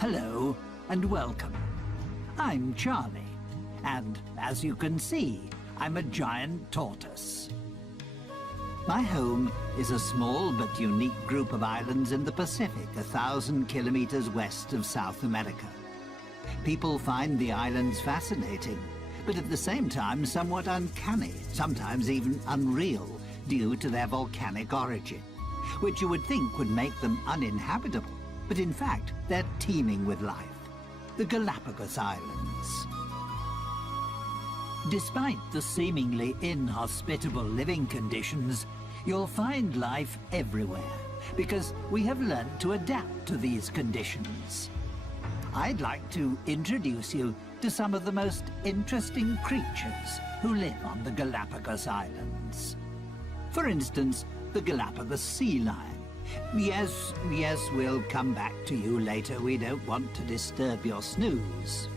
Hello and welcome. I'm Charlie, and as you can see, I'm a giant tortoise. My home is a small but unique group of islands in the Pacific, 1,000 kilometers west of South America. People find the islands fascinating, but at the same time somewhat uncanny, sometimes even unreal, due to their volcanic origin, which you would think would make them uninhabitable. But in fact, they're teeming with life. The Galapagos Islands. Despite the seemingly inhospitable living conditions, you'll find life everywhere, because we have learned to adapt to these conditions. I'd like to introduce you to some of the most interesting creatures who live on the Galapagos Islands. For instance, the Galapagos sea lion. Yes, we'll come back to you later. We don't want to disturb your snooze.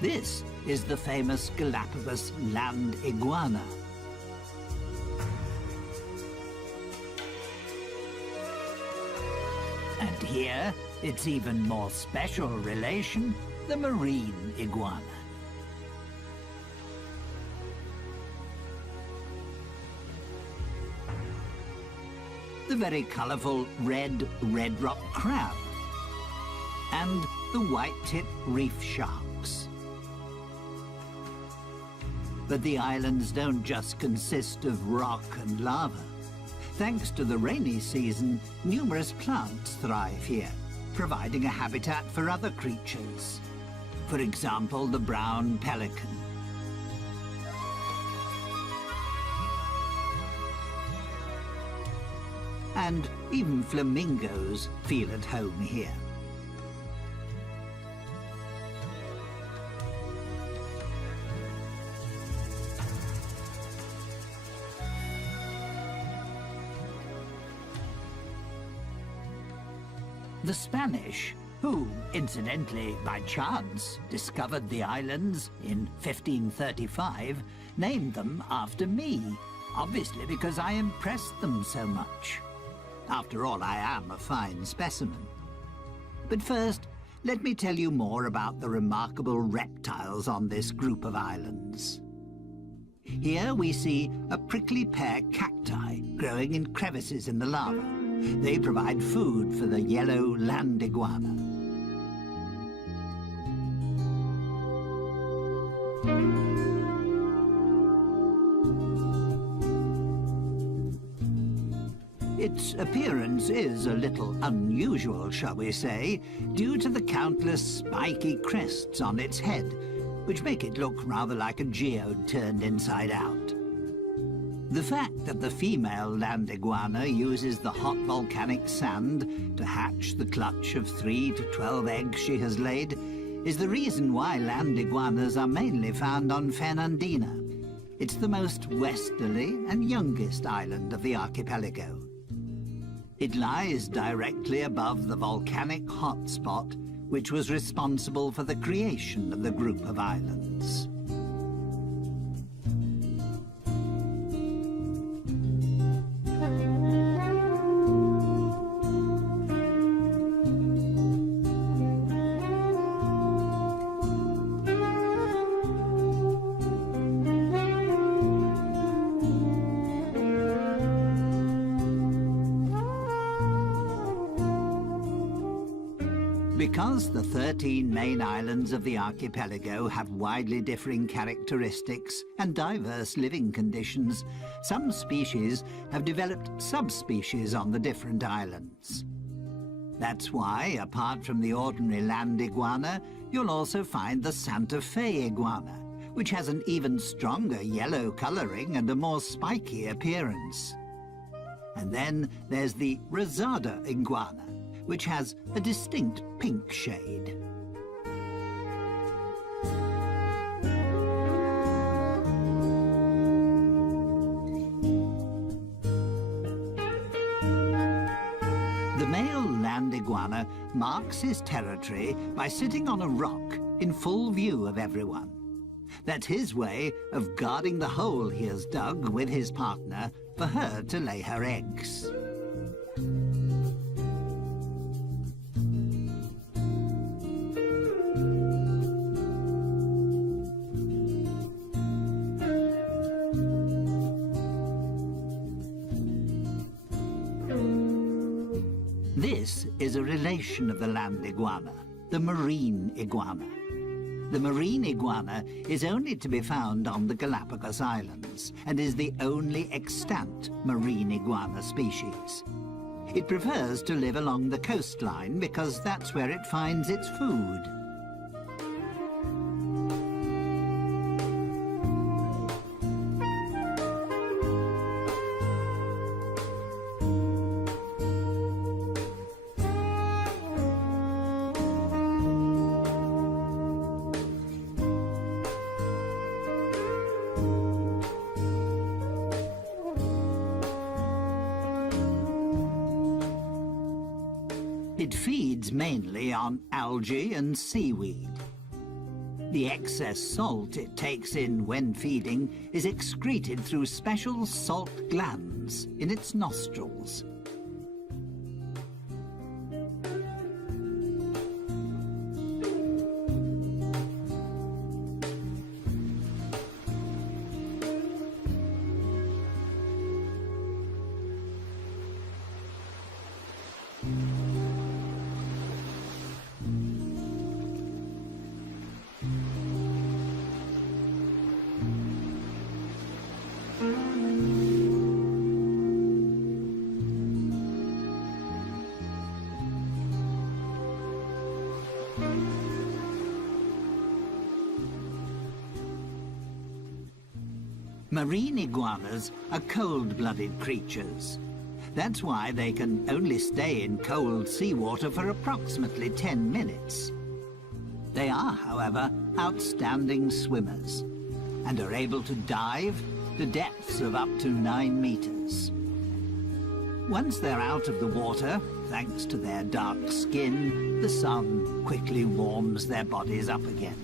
This is the famous Galapagos land iguana. And here, its even more special relation, the marine iguana. The very colourful red rock crab, and the white-tip reef sharks. But the islands don't just consist of rock and lava. Thanks to the rainy season, numerous plants thrive here, providing a habitat for other creatures. For example, the brown pelican. And even flamingos feel at home here. The Spanish, who, incidentally, by chance, discovered the islands in 1535, named them after me, obviously because I impressed them so much. After all, I am a fine specimen. But first, let me tell you more about the remarkable reptiles on this group of islands. Here we see a prickly pear cacti growing in crevices in the lava. They provide food for the yellow land iguana. Its appearance is a little unusual, shall we say, due to the countless spiky crests on its head, which make it look rather like a geode turned inside out. The fact that the female land iguana uses the hot volcanic sand to hatch the clutch of 3 to 12 eggs she has laid is the reason why land iguanas are mainly found on Fernandina. It's the most westerly and youngest island of the archipelago. It lies directly above the volcanic hotspot, which was responsible for the creation of the group of islands. Because the 13 main islands of the archipelago have widely differing characteristics and diverse living conditions, some species have developed subspecies on the different islands. That's why, apart from the ordinary land iguana, you'll also find the Santa Fe iguana, which has an even stronger yellow coloring and a more spiky appearance. And then there's the Rosada iguana, which has a distinct pink shade. The male land iguana marks his territory by sitting on a rock in full view of everyone. That's his way of guarding the hole he has dug with his partner for her to lay her eggs. This is a relation of the land iguana, the marine iguana. The marine iguana is only to be found on the Galapagos Islands and is the only extant marine iguana species. It prefers to live along the coastline because that's where it finds its food. It feeds mainly on algae and seaweed. The excess salt it takes in when feeding is excreted through special salt glands in its nostrils. Marine iguanas are cold-blooded creatures. That's why they can only stay in cold seawater for approximately 10 minutes. They are, however, outstanding swimmers and are able to dive to depths of up to 9 meters. Once they're out of the water, thanks to their dark skin, the sun quickly warms their bodies up again.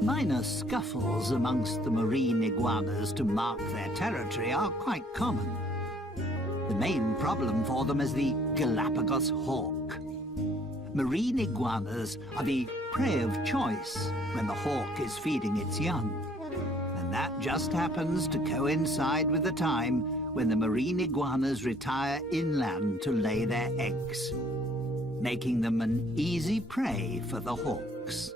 Minor scuffles amongst the marine iguanas to mark their territory are quite common. The main problem for them is the Galapagos hawk. Marine iguanas are the prey of choice when the hawk is feeding its young. And that just happens to coincide with the time when the marine iguanas retire inland to lay their eggs, making them an easy prey for the hawks.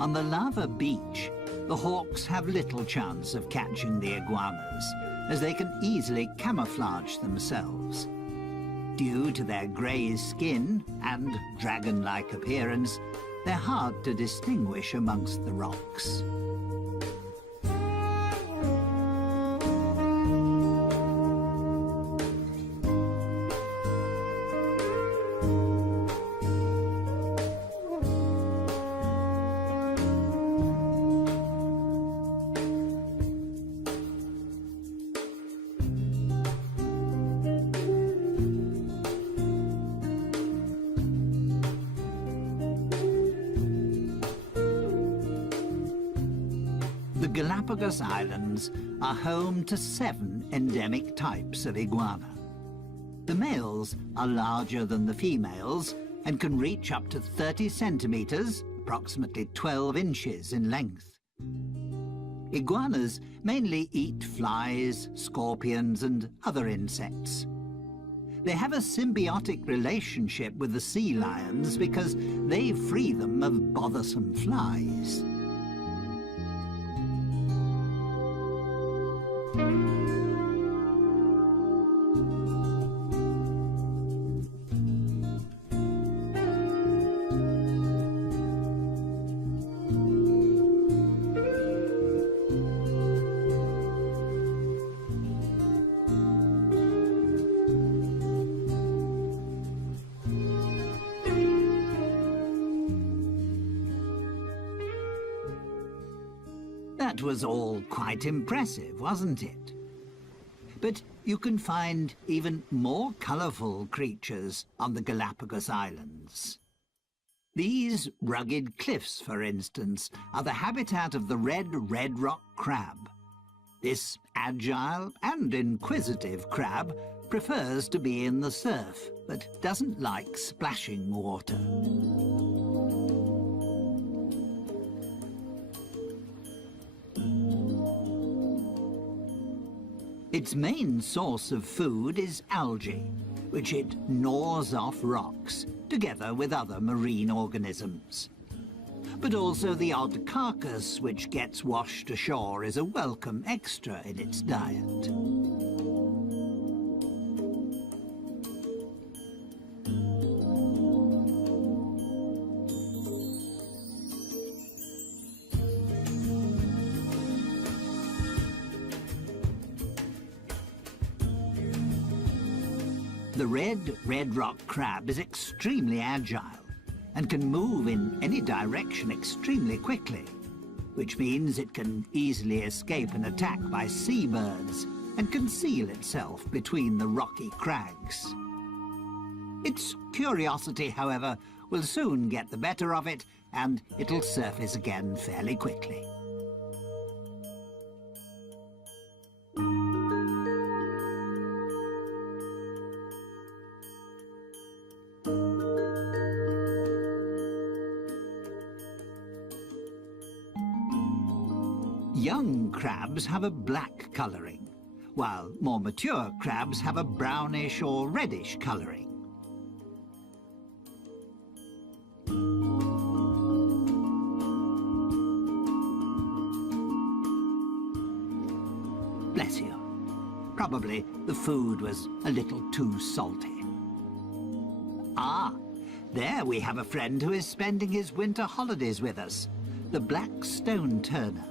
On the lava beach, the hawks have little chance of catching the iguanas, as they can easily camouflage themselves. Due to their grey skin and dragon-like appearance, they're hard to distinguish amongst the rocks. Galapagos Islands are home to 7 endemic types of iguana. The males are larger than the females and can reach up to 30 centimeters, approximately 12 inches in length. Iguanas mainly eat flies, scorpions, and other insects. They have a symbiotic relationship with the sea lions because they free them of bothersome flies. That was all quite impressive, wasn't it? But you can find even more colourful creatures on the Galapagos Islands. These rugged cliffs, for instance, are the habitat of the red rock crab. This agile and inquisitive crab prefers to be in the surf, but doesn't like splashing water. Its main source of food is algae, which it gnaws off rocks, together with other marine organisms. But also the odd carcass which gets washed ashore is a welcome extra in its diet. The red rock crab is extremely agile and can move in any direction extremely quickly, which means it can easily escape an attack by seabirds and conceal itself between the rocky crags. Its curiosity, however, will soon get the better of it, and it'll surface again fairly quickly. Young crabs have a black colouring, while more mature crabs have a brownish or reddish colouring. Bless you. Probably the food was a little too salty. Ah, there we have a friend who is spending his winter holidays with us, the black stone turner.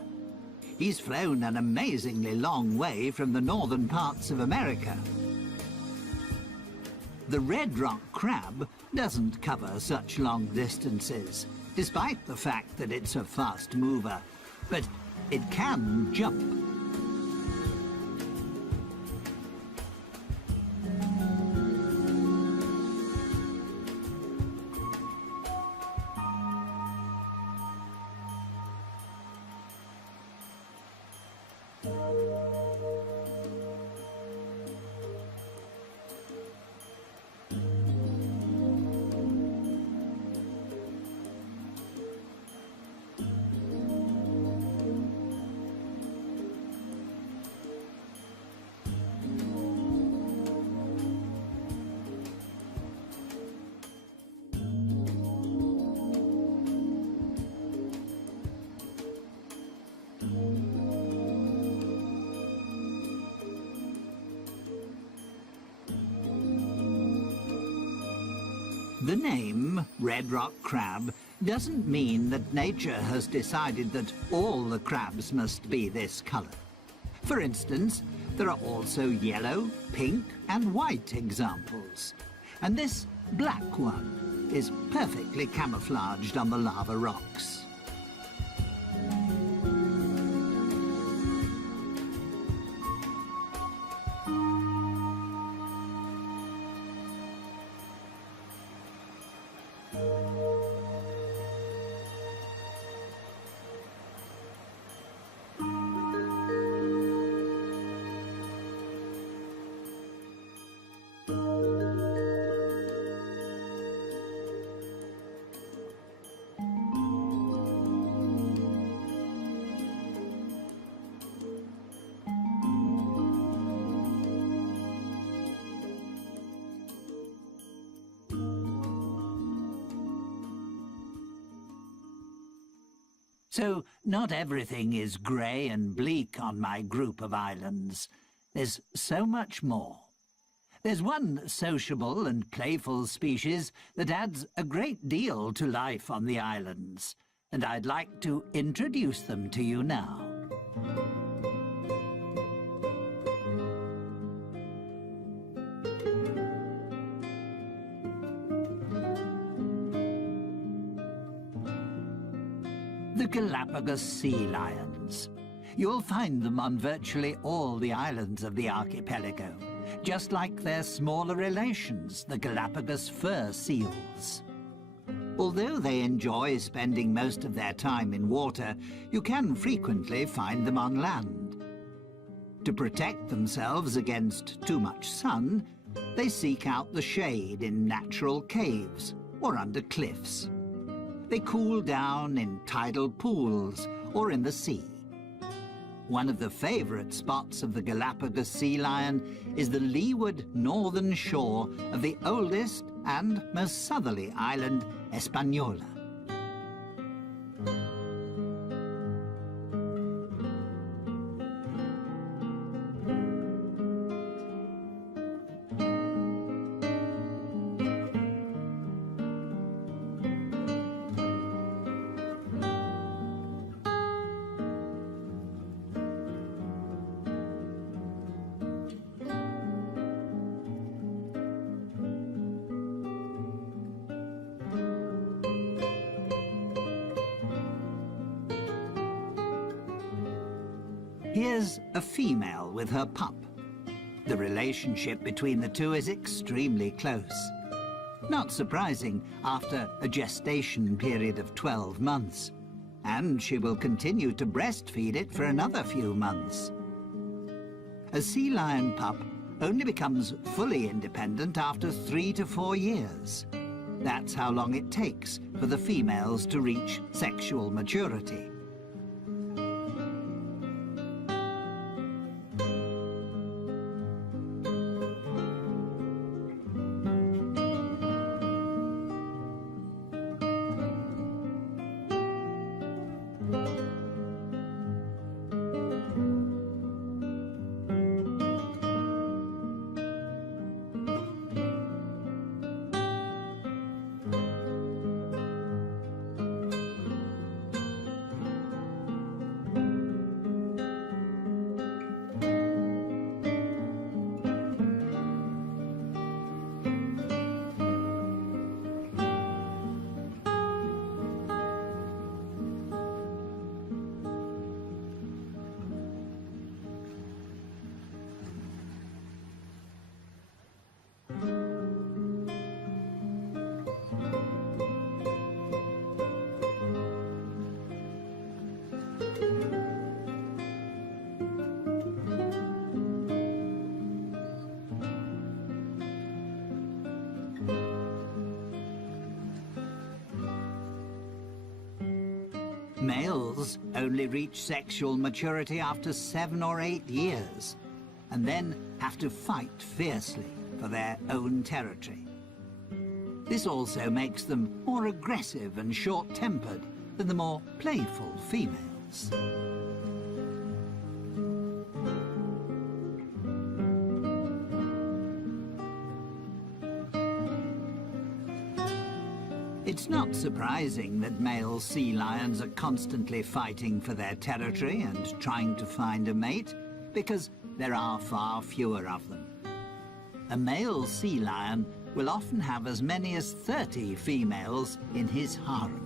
He's flown an amazingly long way from the northern parts of America. The red rock crab doesn't cover such long distances, despite the fact that it's a fast mover, but it can jump. The name red rock crab doesn't mean that nature has decided that all the crabs must be this colour. For instance, there are also yellow, pink and white examples. And this black one is perfectly camouflaged on the lava rocks. So not everything is grey and bleak on my group of islands. There's so much more. There's one sociable and playful species that adds a great deal to life on the islands, and I'd like to introduce them to you now. The Galapagos sea lions. You'll find them on virtually all the islands of the archipelago, just like their smaller relations, the Galapagos fur seals. Although they enjoy spending most of their time in water, you can frequently find them on land. To protect themselves against too much sun, they seek out the shade in natural caves or under cliffs. They cool down in tidal pools or in the sea. One of the favourite spots of the Galapagos sea lion is the leeward northern shore of the oldest and most southerly island, Hispaniola. Here's a female with her pup. The relationship between the two is extremely close. Not surprising after a gestation period of 12 months. And she will continue to breastfeed it for another few months. A sea lion pup only becomes fully independent after 3 to 4 years. That's how long it takes for the females to reach sexual maturity. Males only reach sexual maturity after 7 or 8 years, and then have to fight fiercely for their own territory. This also makes them more aggressive and short-tempered than the more playful females. It's not surprising that male sea lions are constantly fighting for their territory and trying to find a mate, because there are far fewer of them. A male sea lion will often have as many as 30 females in his harem.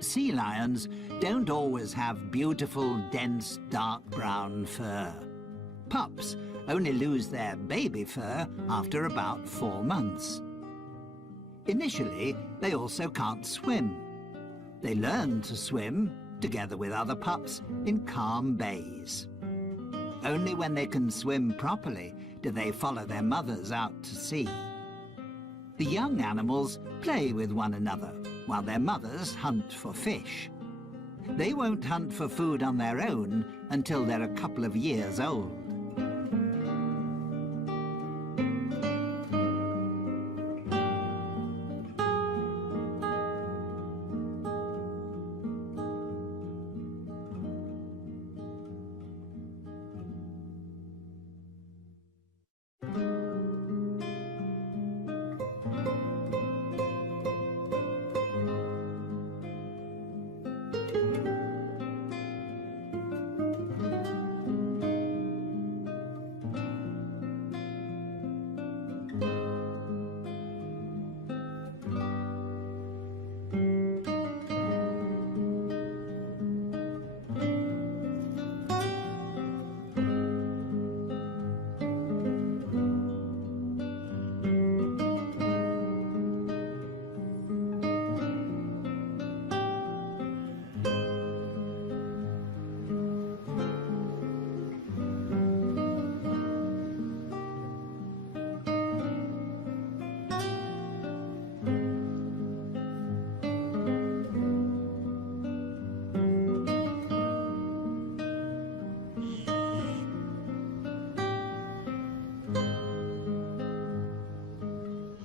Sea lions don't always have beautiful, dense, dark brown fur. Pups only lose their baby fur after about 4 months. Initially, they also can't swim. They learn to swim, together with other pups, in calm bays. Only when they can swim properly do they follow their mothers out to sea. The young animals play with one another, while their mothers hunt for fish. They won't hunt for food on their own until they're a couple of years old.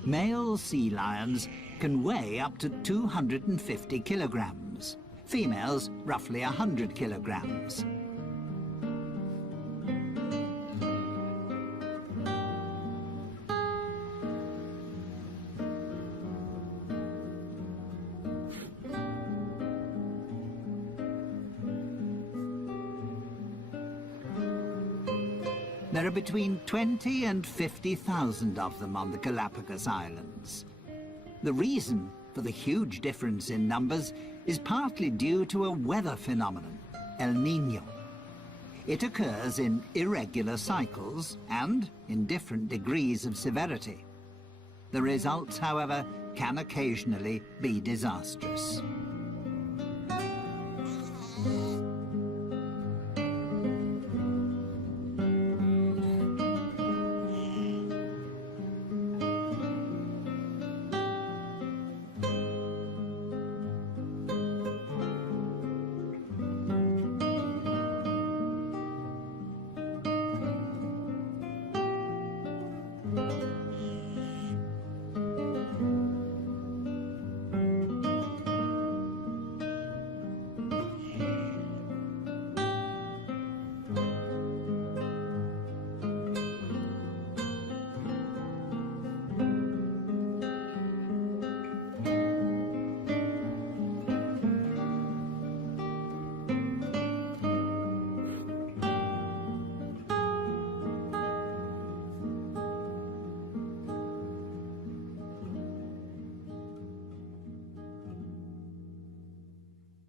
Male sea lions can weigh up to 250 kilograms. Females, roughly 100 kilograms. There are between 20 and 50,000 of them on the Galapagos Islands. The reason for the huge difference in numbers is partly due to a weather phenomenon, El Niño. It occurs in irregular cycles and in different degrees of severity. The results, however, can occasionally be disastrous.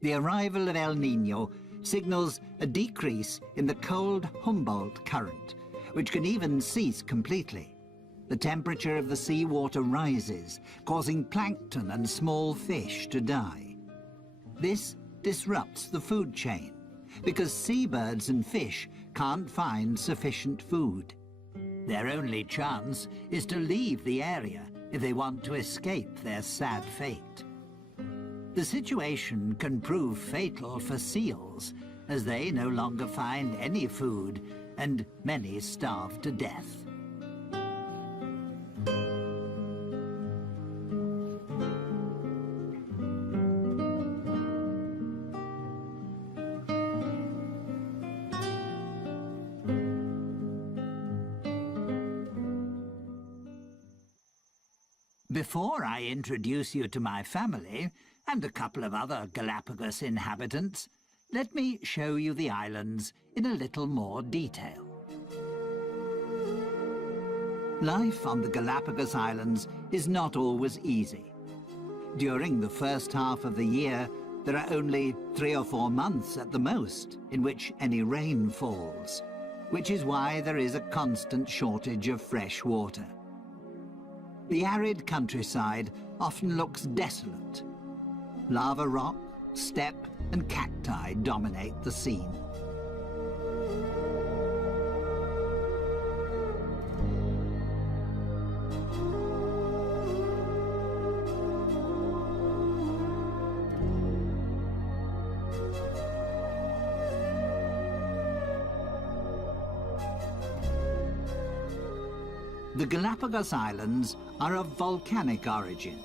The arrival of El Niño signals a decrease in the cold Humboldt current, which can even cease completely. The temperature of the seawater rises, causing plankton and small fish to die. This disrupts the food chain, because seabirds and fish can't find sufficient food. Their only chance is to leave the area if they want to escape their sad fate. The situation can prove fatal for seals, as they no longer find any food, and many starve to death. Before I introduce you to my family, and a couple of other Galapagos inhabitants, let me show you the islands in a little more detail. Life on the Galapagos Islands is not always easy. During the first half of the year, there are only 3 or 4 months at the most in which any rain falls, which is why there is a constant shortage of fresh water. The arid countryside often looks desolate. Lava rock, steppe and cacti dominate the scene. The Galapagos Islands are of volcanic origin.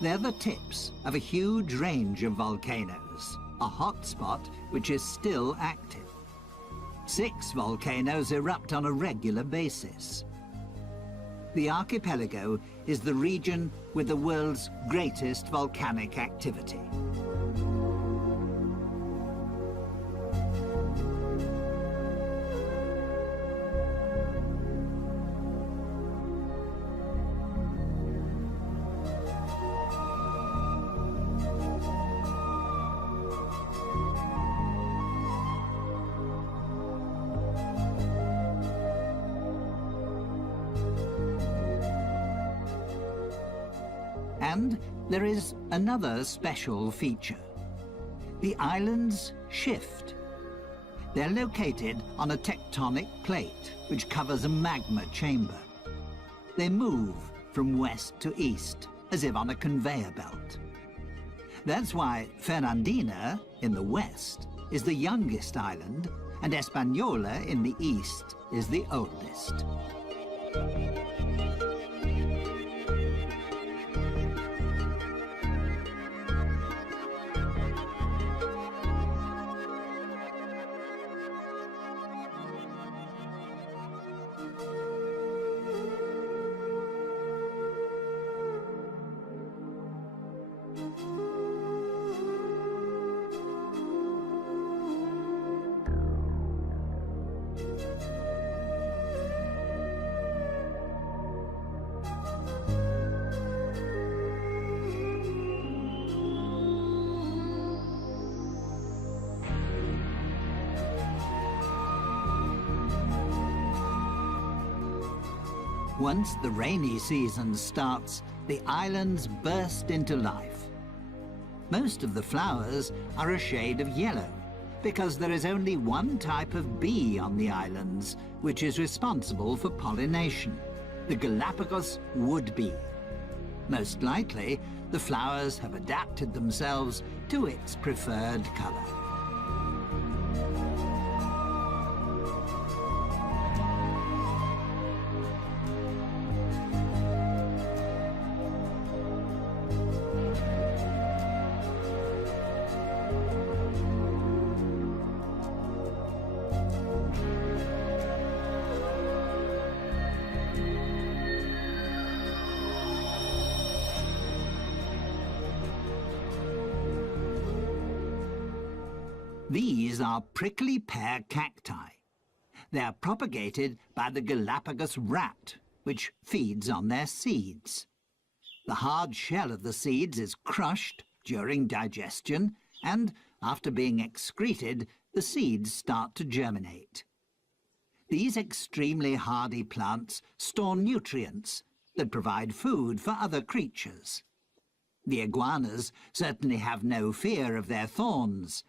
They're the tips of a huge range of volcanoes, a hotspot which is still active. 6 volcanoes erupt on a regular basis. The archipelago is the region with the world's greatest volcanic activity. And there is another special feature. The islands shift. They're located on a tectonic plate which covers a magma chamber. They move from west to east, as if on a conveyor belt. That's why Fernandina, in the west, is the youngest island, and Española, in the east, is the oldest. Once the rainy season starts, the islands burst into life. Most of the flowers are a shade of yellow, because there is only one type of bee on the islands, which is responsible for pollination, the Galapagos wood bee. Most likely, the flowers have adapted themselves to its preferred color. These are prickly pear cacti. They are propagated by the Galapagos rat, which feeds on their seeds. The hard shell of the seeds is crushed during digestion, and after being excreted, the seeds start to germinate. These extremely hardy plants store nutrients that provide food for other creatures. The iguanas certainly have no fear of their thorns,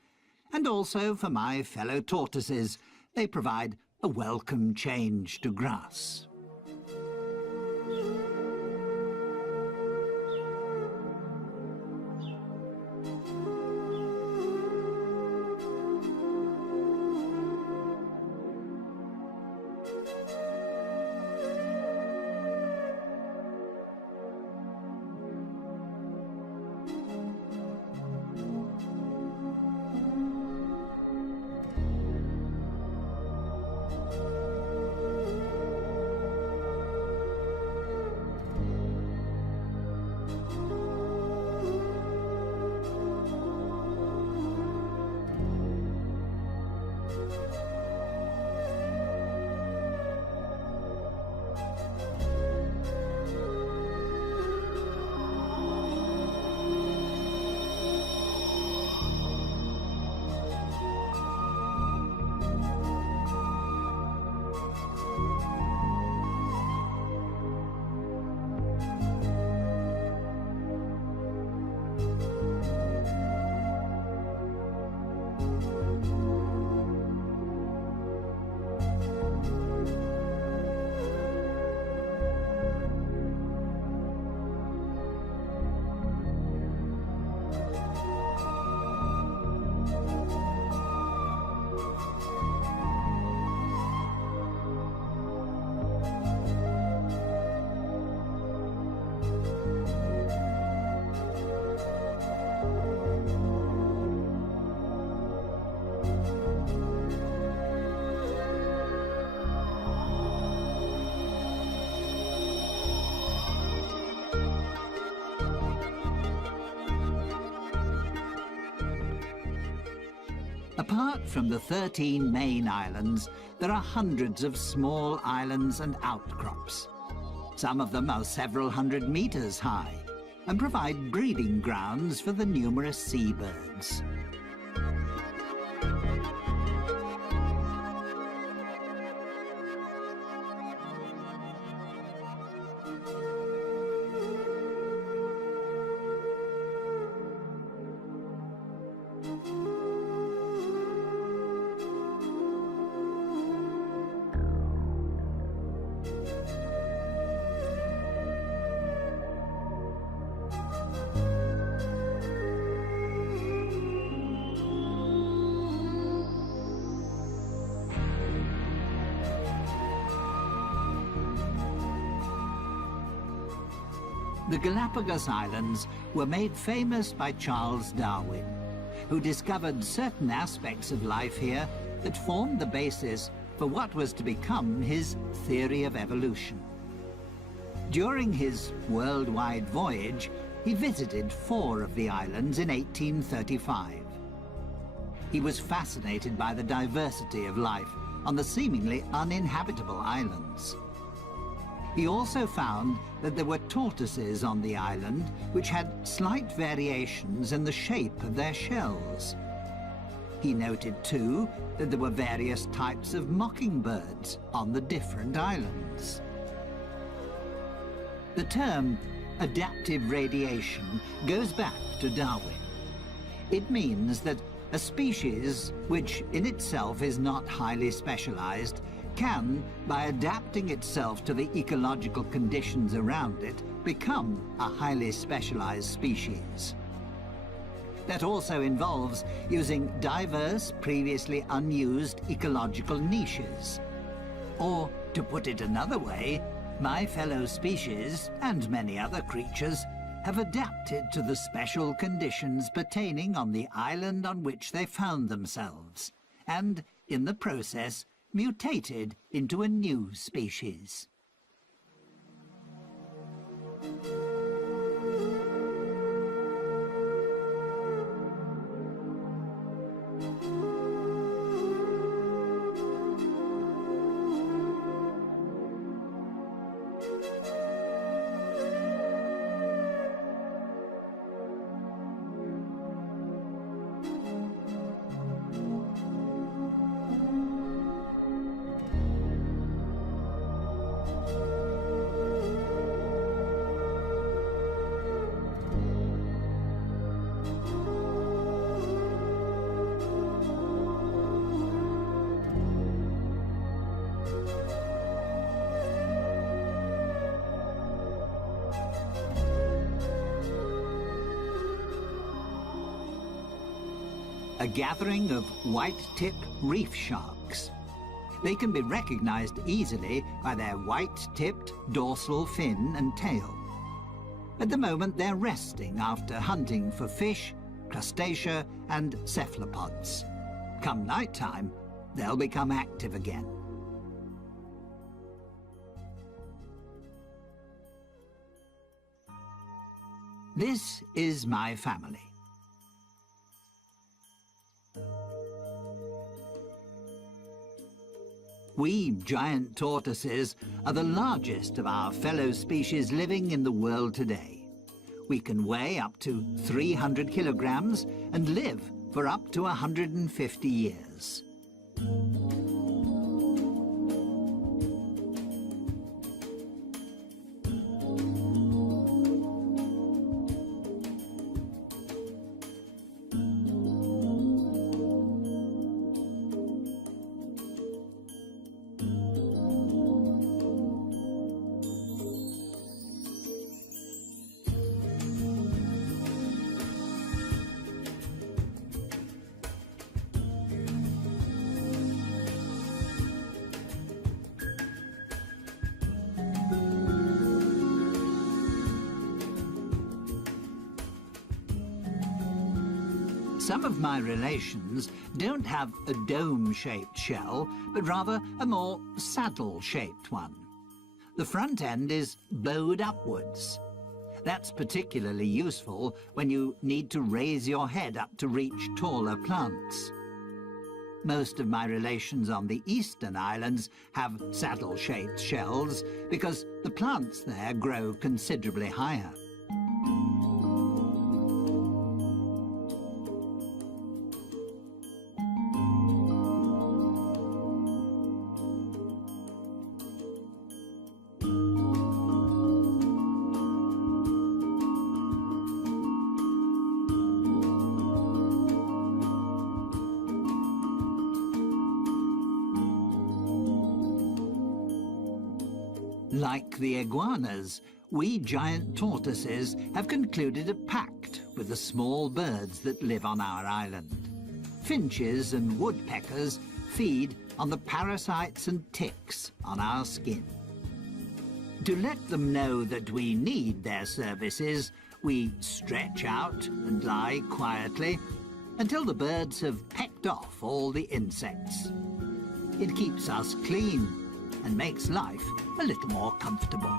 and also for my fellow tortoises, they provide a welcome change to grass. Apart from the 13 main islands, there are hundreds of small islands and outcrops. Some of them are several hundred meters high and provide breeding grounds for the numerous seabirds. The Galapagos Islands were made famous by Charles Darwin, who discovered certain aspects of life here that formed the basis for what was to become his theory of evolution. During his worldwide voyage, he visited 4 of the islands in 1835. He was fascinated by the diversity of life on the seemingly uninhabitable islands. He also found that there were tortoises on the island which had slight variations in the shape of their shells. He noted, too, that there were various types of mockingbirds on the different islands. The term adaptive radiation goes back to Darwin. It means that a species, which in itself is not highly specialized, can, by adapting itself to the ecological conditions around it, become a highly specialized species. That also involves using diverse, previously unused ecological niches. Or, to put it another way, my fellow species, and many other creatures, have adapted to the special conditions pertaining on the island on which they found themselves, and, in the process, mutated into a new species. A gathering of white-tip reef sharks. They can be recognized easily by their white-tipped dorsal fin and tail. At the moment, they're resting after hunting for fish, crustacea, and cephalopods. Come nighttime, they'll become active again. This is my family. We giant tortoises are the largest of our fellow species living in the world today. We can weigh up to 300 kilograms and live for up to 150 years. Some of my relations don't have a dome-shaped shell, but rather a more saddle-shaped one. The front end is bowed upwards. That's particularly useful when you need to raise your head up to reach taller plants. Most of my relations on the eastern islands have saddle-shaped shells because the plants there grow considerably higher. Like the iguanas, we giant tortoises have concluded a pact with the small birds that live on our island. Finches and woodpeckers feed on the parasites and ticks on our skin. To let them know that we need their services, we stretch out and lie quietly until the birds have pecked off all the insects. It keeps us clean and makes life a little more comfortable.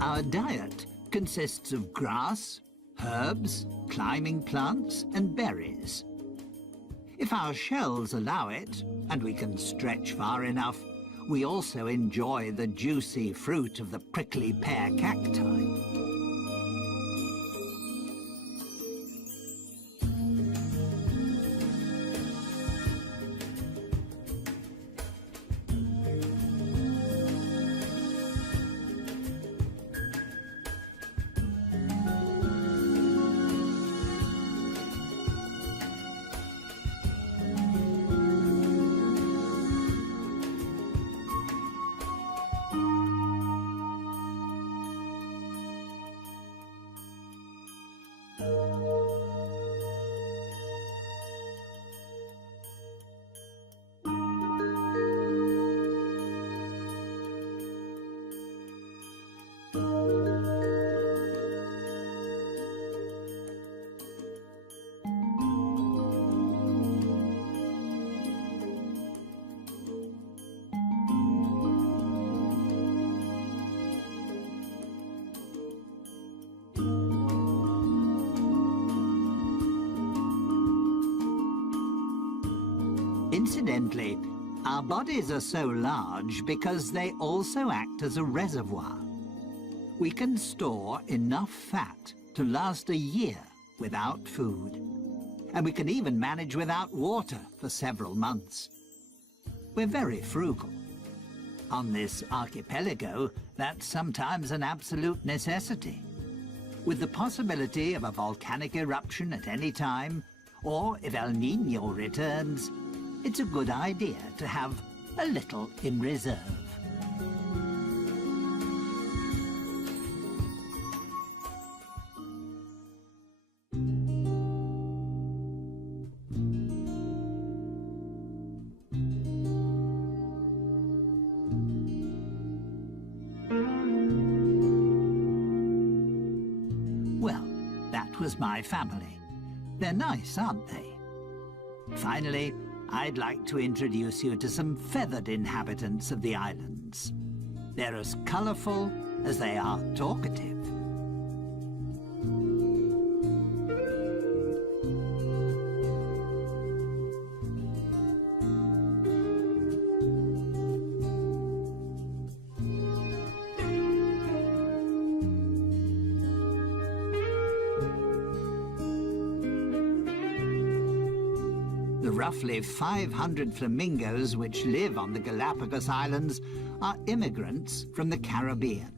Our diet consists of grass, herbs, climbing plants, and berries. If our shells allow it, and we can stretch far enough, we also enjoy the juicy fruit of the prickly pear cacti. Incidentally, our bodies are so large because they also act as a reservoir. We can store enough fat to last a year without food. And we can even manage without water for several months. We're very frugal. On this archipelago, that's sometimes an absolute necessity. With the possibility of a volcanic eruption at any time, or if El Niño returns, it's a good idea to have a little in reserve. Well, that was my family. They're nice, aren't they? Finally, I'd like to introduce you to some feathered inhabitants of the islands. They're as colourful as they are talkative. The roughly 500 flamingos which live on the Galapagos Islands are immigrants from the Caribbean.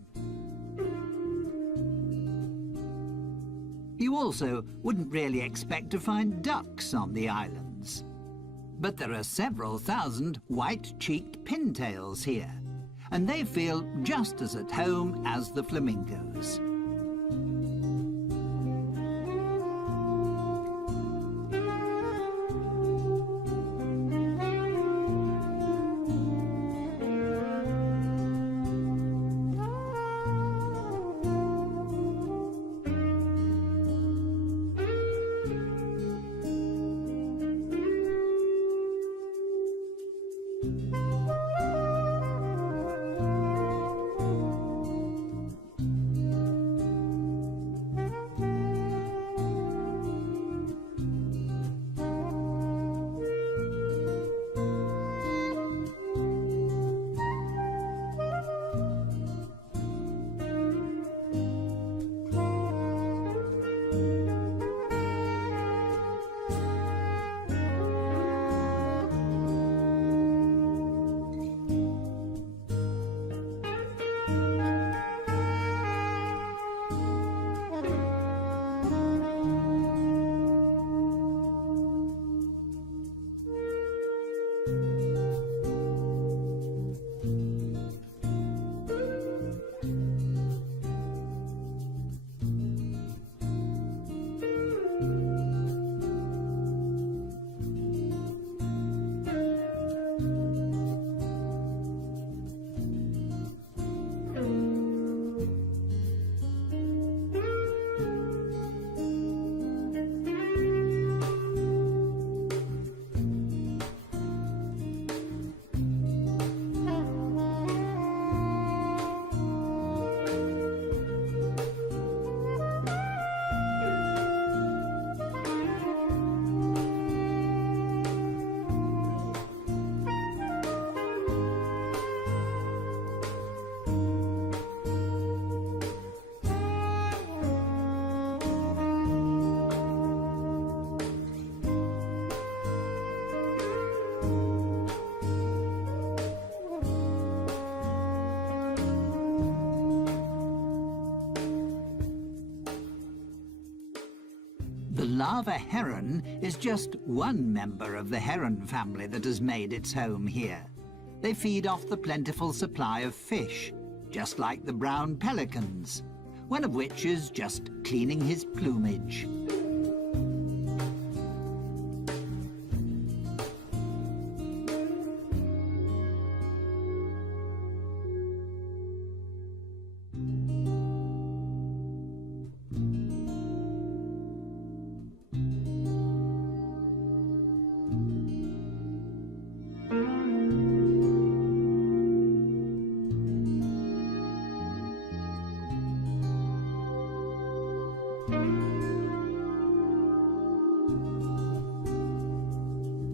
You also wouldn't really expect to find ducks on the islands. But there are several thousand white-cheeked pintails here, and they feel just as at home as the flamingos. lava heron is just one member of the heron family that has made its home here. They feed off the plentiful supply of fish, just like the brown pelicans, one of which is just cleaning his plumage.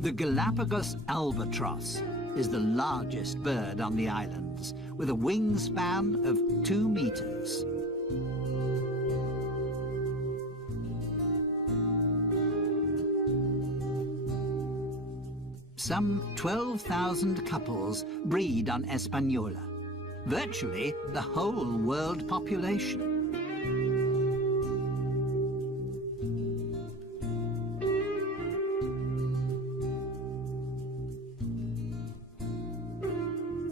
The Galapagos albatross is the largest bird on the islands, with a wingspan of 2 meters. Some 12,000 couples breed on Hispaniola, virtually the whole world population.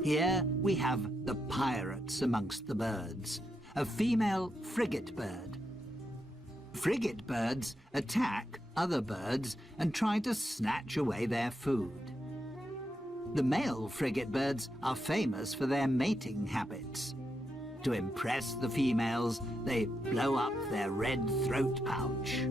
Here we have the pirates amongst the birds, a female frigate bird. Frigate birds attack other birds and try to snatch away their food. The male frigate birds are famous for their mating habits. To impress the females, they blow up their red throat pouch.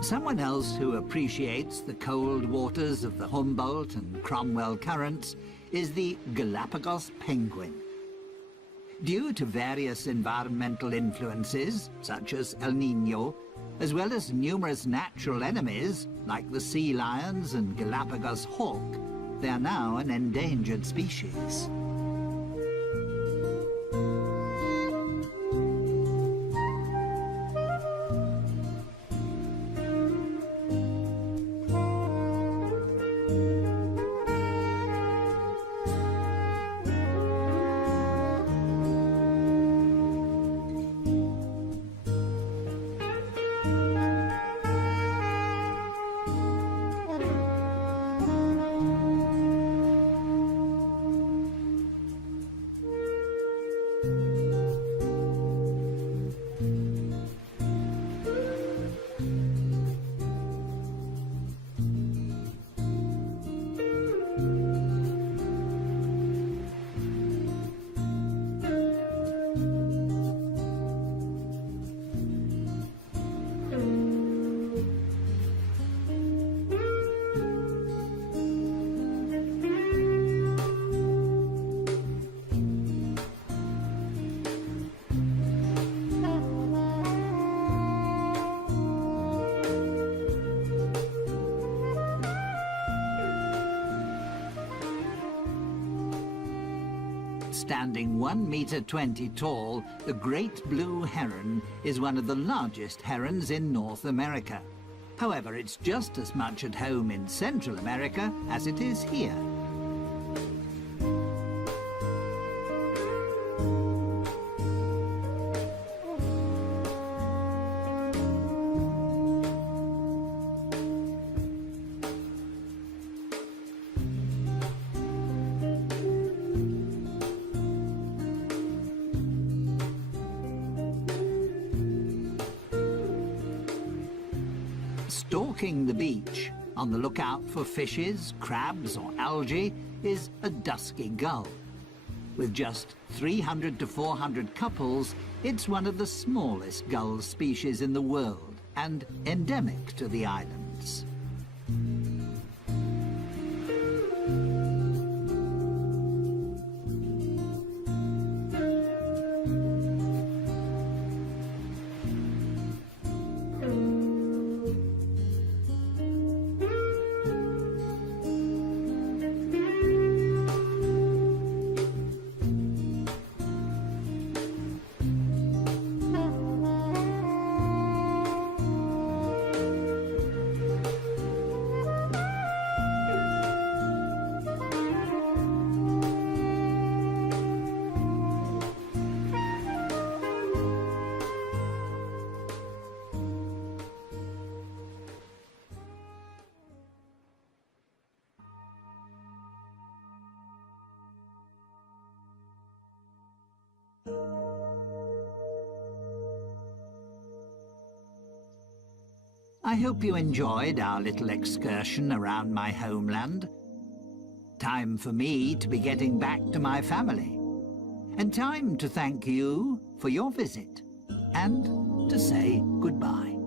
Someone else who appreciates the cold waters of the Humboldt and Cromwell currents is the Galapagos penguin. Due to various environmental influences, such as El Niño, as well as numerous natural enemies, like the sea lions and Galapagos hawk, they are now an endangered species. Standing 1.20 meters tall, the great blue heron is one of the largest herons in North America. However, it's just as much at home in Central America as it is here. Stalking the beach, on the lookout for fishes, crabs or algae, is a dusky gull. With just 300 to 400 couples, it's one of the smallest gull species in the world and endemic to the islands. I hope you enjoyed our little excursion around my homeland. Time for me to be getting back to my family. And time to thank you for your visit and to say goodbye.